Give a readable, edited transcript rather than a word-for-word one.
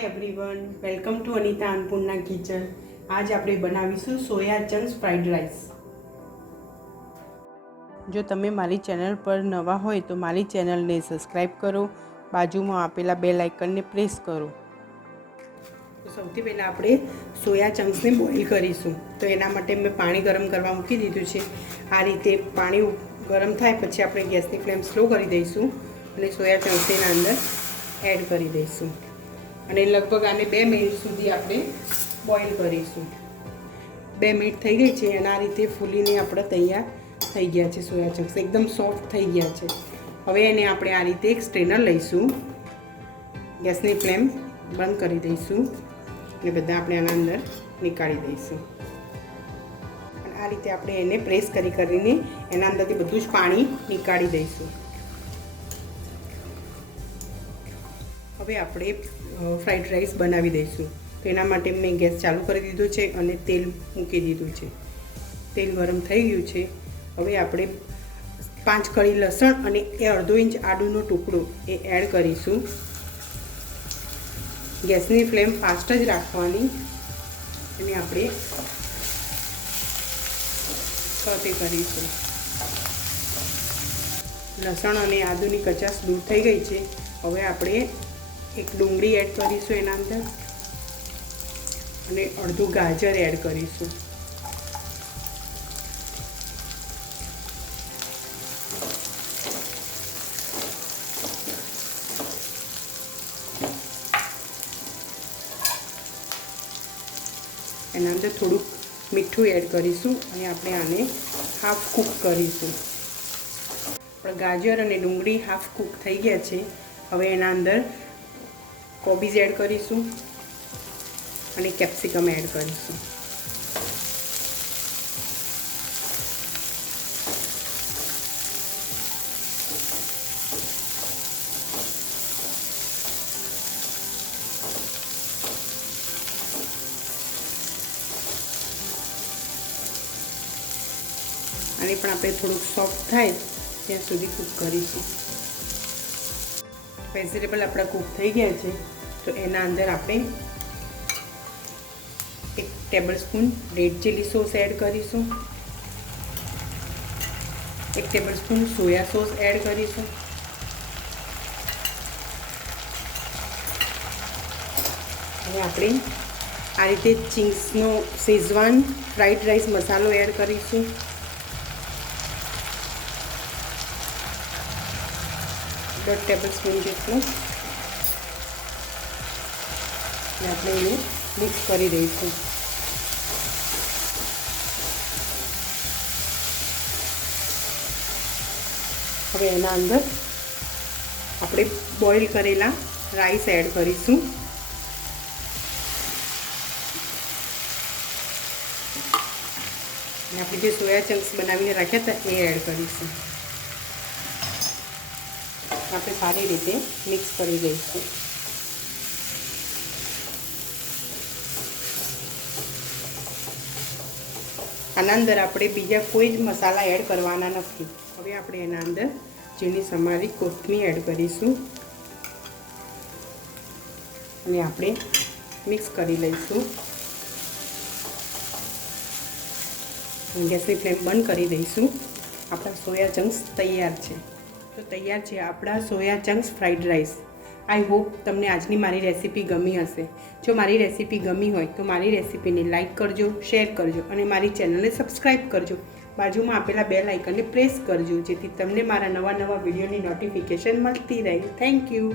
Hi everyone, welcome to Anita Annapurna kitchen. आज આપણે બનાવીશું સોયા ચંક્સ ફ્રાઈડ રાઈસ। જો તમે મારી ચેનલ પર નવા હોય તો મારી ચેનલને સબસ્ક્રાઇબ કરો, બાજુમાં આપેલા બેલ આઇકનને પ્રેસ કરો। તો સૌથી પહેલા આપણે સોયા ચંક્સને બોઇલ કરીશું। તો એના માટે મેં પાણી ગરમ કરવા મૂકી દીધું છે। આ રીતે પાણી ગરમ થાય પછી આપણે ગેસની ફ્લેમ સ્લો કરી દઈશું અને સોયા ચંક્સને એના અંદર એડ કરી દઈશું અને લગભગ આને 2 મિનિટ સુધી આપણે બોઇલ કરીશું। 2 મિનિટ થઈ ગઈ છે અને આ રીતે ફૂલીને આપણે તૈયાર થઈ ગયા છે। સોયા ચંક્સ એકદમ સોફ્ટ થઈ ગયા છે। હવે એને આપણે આ રીતે એક સ્ટ્રેનર લઈશું, ગેસની ફ્લેમ બંધ કરી દઈશું અને બધા આપણે આના અંદર નીકાળી દઈશું અને આ રીતે આપણે એને પ્રેસ કરીને એના અંદરથી બધું જ પાણી નીકાળી દઈશું। હવે આપણે ફ્રાઈડ રાઈસ બનાવી દઈશું। તો એના માટે મેં ગેસ ચાલુ કરી દીધો છે અને તેલ મૂકી દીધું છે। તેલ ગરમ થઈ ગયું છે। હવે આપણે 5 કળી લસણ અને અડધો ઇંચ આદુનો ટુકડો એ એડ કરીશું। ગેસની ફ્લેમ ફાસ્ટ જ રાખવાની અને આપણે સોતે કરીશું। લસણ અને આદુની કચાશ દૂર થઈ ગઈ છે। હવે આપણે એક ડુંગળી એડ કરીશું એના અંદર અને અડધું ગાજર એડ કરીશું। એના અંદર થોડુંક મીઠું એડ કરીશું અને આપણે આને હાફ કૂક કરીશું। પણ ગાજર અને ડુંગળી હાફ કૂક થઈ ગયા છે। હવે એના અંદર કોબીજ એડ કરીશું અને કેપ્સિકમ એડ કરીશું। આને પણ આપણે થોડુંક સોફ્ટ થાય ત્યાં સુધી કૂક કરીશું। વેજીટેબલ આપણા કૂક થઈ ગયા છે તો એના અંદર આપણે 1 tablespoon red chilli sauce add કરીશું, 1 ટેબલસ્પૂન સોયા સોસ એડ કરીશું અને આપણે આ રીતે ચિંગ્સનો શેઝવાન ફ્રાઈડ રાઈસ મસાલો એડ કરીશું। દોઢ ટેબલસ્પૂન જેટલો આપણે એને મિક્સ કરી દઈશું। હવે એના અંદર આપણે બોઇલ કરેલા રાઈસ એડ કરીશું અને આપણે જે સોયા ચંક્સ બનાવીને રાખ્યા હતા એ એડ કરીશું। આપણે સારી રીતે મિક્સ કરી દઈશું। આના અંદર આપણે બીજા કોઈ જ મસાલા એડ કરવાના નથી। હવે આપણે એના અંદર ઝીણી સમારી કોથમીર એડ કરીશું અને આપણે મિક્સ કરી લઈશું। ગેસની ફ્લેમ બંધ કરી દઈશું। આપણા સોયા ચંક્સ તૈયાર છે। તો તૈયાર છે આપણા soya chunks fried rice. I hope તમને આજની મારી રેસીપી ગમી હશે। જો મારી રેસીપી ગમી હોય તો મારી રેસીપીને લાઇક કરજો, શેર કરજો અને મારી ચેનલને સબસ્ક્રાઈબ કરજો। બાજુમાં આપેલા બેલ આઇકનને પ્રેસ કરજો જેથી તમને મારા નવા વિડીયોની નોટિફિકેશન મળતી રહે। Thank you.